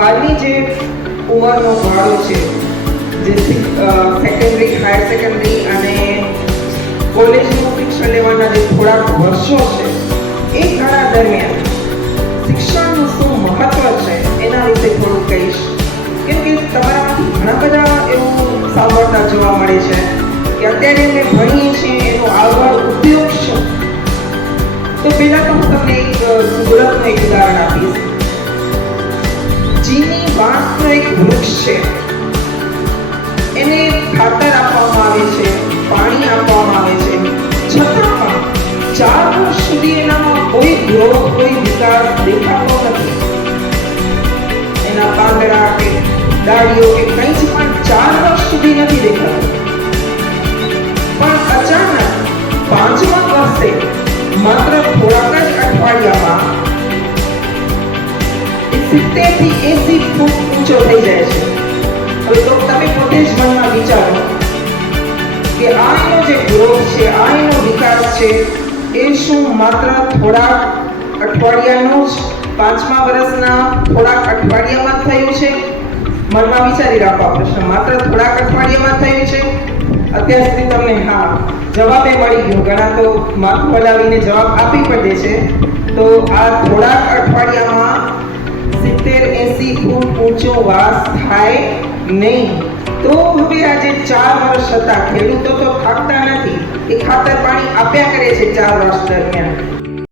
હાલની જે ઉંમરનો ગાળો છે, જે સેકન્ડરી, હાયર સેકન્ડરી અને કોલેજનું શિક્ષણ લેવાના જે થોડાક વર્ષો છે, એ ગાળા દરમિયાન શિક્ષણનું શું મહત્વ છે એના વિશે થોડું કહીશ. કેમ કે તમારામાંથી ઘણા બધા એવું સાંભળતા જોવા મળે છે કે અત્યારે અમે ભણીએ છીએ એનો આગળ ઉપયોગ શું. તો પહેલાં તો હું તમને એક સુરતનું એક ઉદાહરણ આપીશ. ચીની વાંસનો એક વૃક્ષ છે, એને ખાતર આપવામાં આવે છે, પાણી આપવામાં આવે છે, છતાં પણ 4 વર્ષ સુધી એનામાં કોઈ ગ્રોથ, કોઈ વિકાસ દેખાતો નથી. એના પાંદડા કે ડાળીઓ કે કંઈ જ પણ 4 વર્ષ સુધી નથી દેખાતું. પણ અચાનક 5મા વર્ષે માત્ર થોડાક જ અઠવાડિયામાં 70 થી 80 ફૂટ ઊંચો થઈ જાય છે. હવે તો તમે પોતે જ મનમાં વિચારો કે આ એનો જે ગ્રોથ છે, આ એનો વિકાસ છે, એ શું માત્ર થોડાક અઠવાડિયાનું જ 5મા વર્ષના થોડાક અઠવાડિયામાં થયું છે? મનમાં વિચારી રાખો આ પ્રશ્ન. માત્ર થોડાક અઠવાડિયામાં થયું છે? અત્યાર સુધી તમને હા જવાબે મળી ગયો. ઘણા તો માથું હલાવીને જવાબ આપી પણ દે છે. તો આ થોડાક અઠવાડિયામાં 70-80 ફૂટ ઊંચો વાસ થાય નહીં. તો હવે આજે 4 વર્ષ હતા, ખેડૂતો તો થાકતા નથી, એ ખાતર પાણી આપ્યા કરે છે 4 વર્ષ દરમિયાન.